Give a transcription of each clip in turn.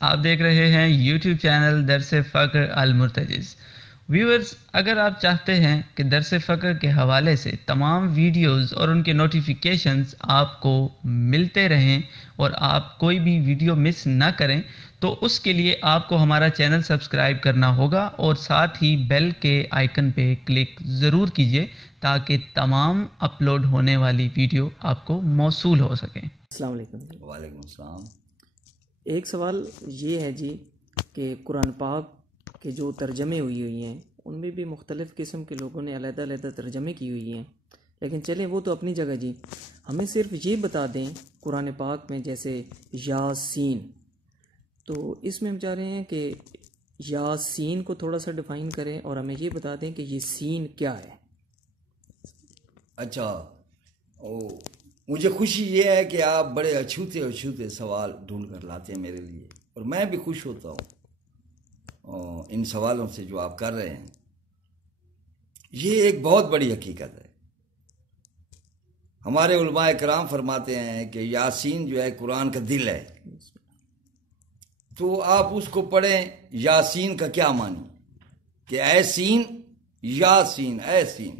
آپ دیکھ رہے ہیں یوٹیوب چینل درس فقر المرتجز۔ ویورز، اگر آپ چاہتے ہیں کہ درس فقر کے حوالے سے تمام ویڈیوز اور ان کے نوٹیفیکیشنز آپ کو ملتے رہیں اور آپ کوئی بھی ویڈیو مس نہ کریں، تو اس کے لیے آپ کو ہمارا چینل سبسکرائب کرنا ہوگا اور ساتھ ہی بیل کے آئیکن پہ کلک ضرور کیجیے تاکہ تمام اپلوڈ ہونے والی ویڈیو آپ کو موصول ہو سکیں۔ السلام علیکم جی۔ وعلیکم السلام۔ ایک سوال یہ ہے جی کہ قرآن پاک کے جو ترجمے ہوئی ہیں ان میں بھی مختلف قسم کے لوگوں نے علیحدہ علیحدہ ترجمے کی ہوئی ہیں، لیکن چلیں وہ تو اپنی جگہ جی، ہمیں صرف یہ بتا دیں قرآن پاک میں جیسے یاسین، تو اس میں ہم چاہ رہے ہیں کہ یاسین کو تھوڑا سا ڈیفائن کریں اور ہمیں یہ بتا دیں کہ یہ سین کیا ہے۔ اچھا، مجھے خوشی یہ ہے کہ آپ بڑے اچھوتے سوال ڈھونڈ کر لاتے ہیں میرے لیے، اور میں بھی خوش ہوتا ہوں ان سوالوں سے جو آپ کر رہے ہیں۔ یہ ایک بہت بڑی حقیقت ہے۔ ہمارے علماء کرام فرماتے ہیں کہ یاسین جو ہے قرآن کا دل ہے، تو آپ اس کو پڑھیں۔ یاسین کا کیا معنی کہ اے سین، یاسین اے سین،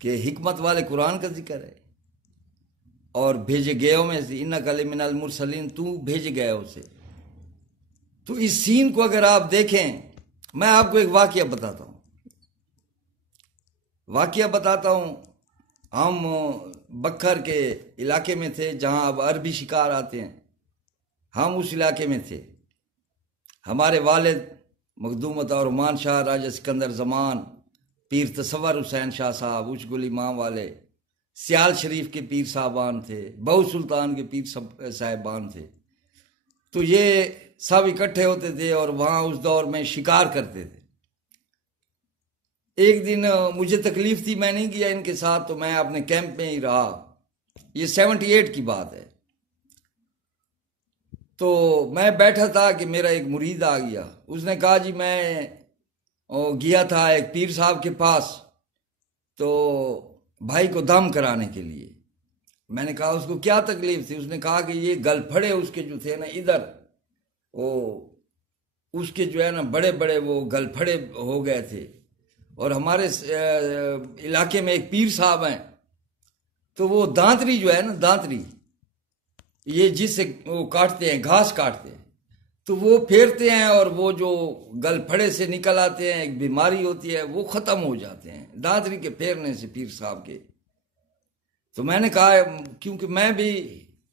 کہ حکمت والے قرآن کا ذکر ہے، اور بھیجے گئے میں سے انک لمن المرسلین، تو بھیجے گئے اسے۔ تو اس سین کو اگر آپ دیکھیں، میں آپ کو ایک واقعہ بتاتا ہوں۔ ہم بکھر کے علاقے میں تھے جہاں اب عربی شکار آتے ہیں، ہم اس علاقے میں تھے۔ ہمارے والد مخدوم عطا الرحمن شاہ راجہ سکندر زمان، پیر تصور حسین شاہ صاحب اچ گل امام والے، سیال شریف کے پیر صاحبان تھے، بہو سلطان کے پیر صاحبان تھے۔ تو یہ سب اکٹھے ہوتے تھے اور وہاں اس دور میں شکار کرتے تھے۔ ایک دن مجھے تکلیف تھی، میں نہیں گیا ان کے ساتھ، تو میں اپنے کیمپ میں ہی رہا۔ یہ 78 کی بات ہے۔ تو میں بیٹھا تھا کہ میرا ایک مرید آ گیا۔ اس نے کہا جی میں گیا تھا ایک پیر صاحب کے پاس، تو بھائی کو دم کرانے کے لیے۔ میں نے کہا اس کو کیا تکلیف تھی؟ اس نے کہا کہ یہ گل پھڑے اس کے جو تھے نا ادھر، وہ اس کے جو ہے نا بڑے بڑے وہ گل پھڑے ہو گئے تھے، اور ہمارے علاقے میں ایک پیر صاحب ہیں، تو وہ دانتری جو ہے نا، دانتری یہ جس سے وہ کاٹتے ہیں، گھاس کاٹتے ہیں، تو وہ پھیرتے ہیں اور وہ جو گل پھڑے سے نکل آتے ہیں، ایک بیماری ہوتی ہے، وہ ختم ہو جاتے ہیں دانتری کے پھیرنے سے پیر صاحب کے۔ تو میں نے کہا، کیونکہ میں بھی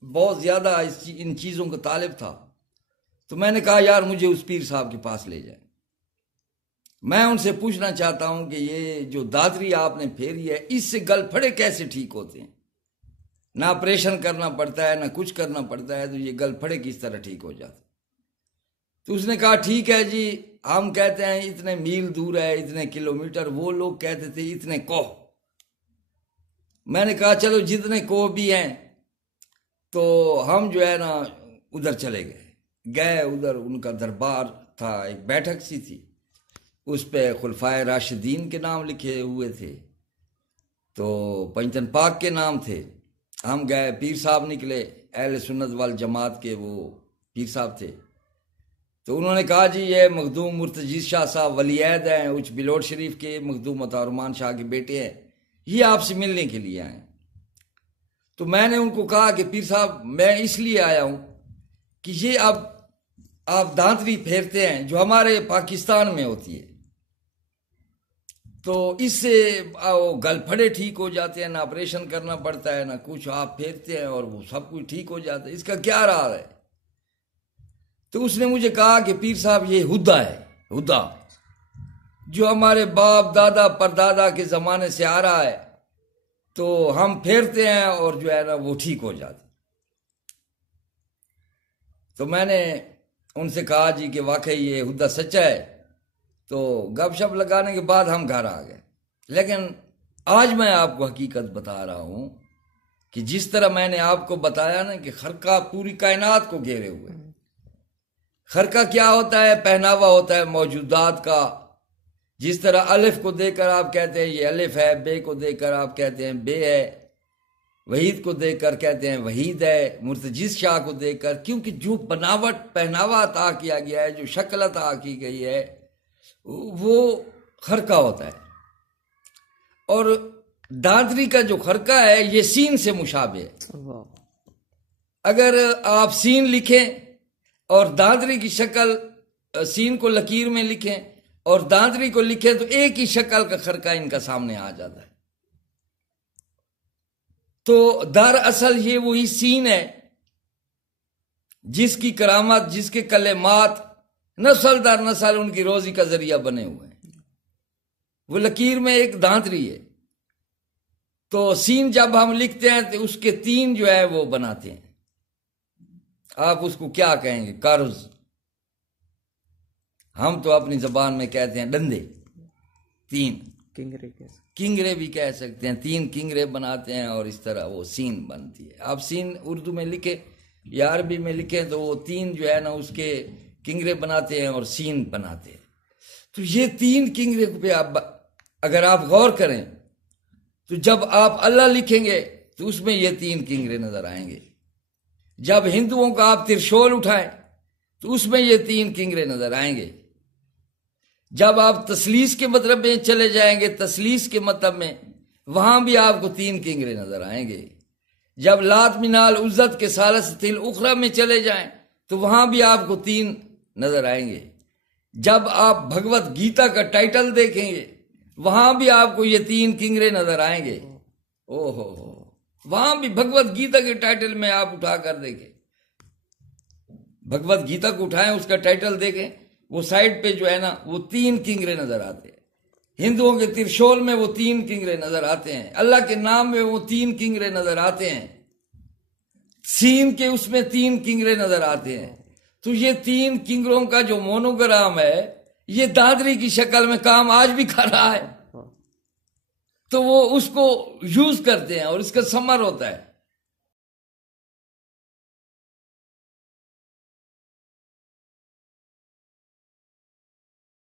بہت زیادہ ان چیزوں کا طالب تھا، تو میں نے کہا یار مجھے اس پیر صاحب کے پاس لے جائیں۔ میں ان سے پوچھنا چاہتا ہوں کہ یہ جو دادری آپ نے پھیری ہے، اس سے گل پھڑے کیسے ٹھیک ہوتے ہیں؟ نہ آپریشن کرنا پڑتا ہے، نہ کچھ کرنا پڑتا ہے، تو یہ گل پھڑے کس طرح ٹھیک ہو جاتے؟ تو اس نے کہا ٹھیک ہے جی، ہم کہتے ہیں اتنے میل دور ہے، اتنے کلومیٹر، وہ لوگ کہتے تھے اتنے کوہ۔ میں نے کہا چلو جتنے کوہ بھی ہیں، تو ہم جو ہے نا ادھر چلے گئے ادھر ان کا دربار تھا، ایک بیٹھک سی تھی، اس پہ خلفائے راشدین کے نام لکھے ہوئے تھے، تو پنجتن پاک کے نام تھے۔ ہم گئے، پیر صاحب نکلے، اہل سنت والجماعت کے وہ پیر صاحب تھے۔ تو انہوں نے کہا جی یہ مخدوم مرتجیز شاہ صاحب ولی عہد ہیں، اچ بلوٹ شریف کے مخدوم عطا الرحمن شاہ کے بیٹے ہیں، یہ آپ سے ملنے کے لیے آئے۔ تو میں نے ان کو کہا کہ پیر صاحب میں اس لیے آیا ہوں کہ یہ اب آپ دانتری پھیرتے ہیں جو ہمارے پاکستان میں ہوتی ہے، تو اس سے گل پھڑے ٹھیک ہو جاتے ہیں، نہ آپریشن کرنا پڑتا ہے نہ کچھ، آپ پھیرتے ہیں اور وہ سب کچھ ٹھیک ہو جاتا ہے، اس کا کیا راز ہے؟ تو اس نے مجھے کہا کہ پیر صاحب یہ ہدا ہے، ہدا جو ہمارے باپ دادا پردادا کے زمانے سے آ رہا ہے، تو ہم پھیرتے ہیں اور جو ہے نا وہ ٹھیک ہو جاتے۔ تو میں نے ان سے کہا جی کہ واقعی یہ ہدا سچا ہے۔ تو گپ شپ لگانے کے بعد ہم گھر آ گئے، لیکن آج میں آپ کو حقیقت بتا رہا ہوں کہ جس طرح میں نے آپ کو بتایا نا کہ خرقہ پوری کائنات کو گھیرے ہوئے۔ خرقہ کیا ہوتا ہے؟ پہناوا ہوتا ہے موجودات کا۔ جس طرح الف کو دے کر آپ کہتے ہیں یہ الف ہے، بے کو دے کر آپ کہتے ہیں بے ہے، وحید کو دیکھ کر کہتے ہیں وحید ہے، مرتجز شاہ کو دیکھ کر، کیونکہ جو بناوٹ پہناوا عطا کیا گیا ہے، جو شکل عطا کی گئی ہے، وہ خرقہ ہوتا ہے. اور دادری کا جو خرقہ ہے یہ سین سے مشابہ ہے. اگر آپ سین لکھیں اور دادری کی شکل سین کو لکیر میں لکھیں اور دادری کو لکھیں تو ایک ہی شکل کا خرقہ ان کا سامنے آ جاتا ہے. تو دراصل یہ وہی سین ہے جس کی کرامت، جس کے کلمات نسل در نسل ان کی روزی کا ذریعہ بنے ہوئے ہیں. وہ لکیر میں ایک دانتری ہے. تو سین جب ہم لکھتے ہیں تو اس کے تین جو ہے وہ بناتے ہیں. آپ اس کو کیا کہیں گے؟ کارز. ہم تو اپنی زبان میں کہتے ہیں ڈندے. تین کنگرے بھی کہہ سکتے ہیں. تین کنگرے بناتے ہیں اور اس طرح وہ سین بنتی ہے. آپ سین اردو میں لکھیں یا عربی میں لکھیں تو وہ تین جو ہے نا اس کے کنگرے بناتے ہیں اور سین بناتے ہیں. تو یہ تین کنگرے پہ اگر آپ غور کریں تو جب آپ اللہ لکھیں گے تو اس میں یہ تین کنگرے نظر آئیں گے. جب ہندوؤں کا آپ ترشول اٹھائیں تو اس میں یہ تین کنگرے نظر آئیں گے. جب آپ تسلیس کے مطلب میں چلے جائیں گے، تسلیس کے مطلب میں، وہاں بھی آپ کو تین کنگرے نظر آئیں گے. جب لات منال عزت کے ثالثۃ الاخری میں چلے جائیں تو وہاں بھی آپ کو تین نظر آئیں گے. جب آپ بھگوت گیتا کا ٹائٹل دیکھیں گے وہاں بھی آپ کو یہ تین کنگرے نظر آئیں گے. وہاں بھی بھگوت گیتا کے ٹائٹل میں آپ اٹھا کر دیکھیں، بھگوت گیتا کو اٹھائیں، اس کا ٹائٹل دیکھیں، وہ سائڈ پہ جو ہے نا وہ تین کنگرے نظر آتے ہیں. ہندوؤں کے ترشول میں وہ تین کنگرے نظر آتے ہیں. اللہ کے نام میں وہ تین کنگرے نظر آتے ہیں. سین کے اس میں تین کنگرے نظر آتے ہیں. تو یہ تین کنگروں کا جو مونوگرام ہے یہ دادری کی شکل میں کام آج بھی کر رہا ہے. تو وہ اس کو یوز کرتے ہیں اور اس کا ثمر ہوتا ہے.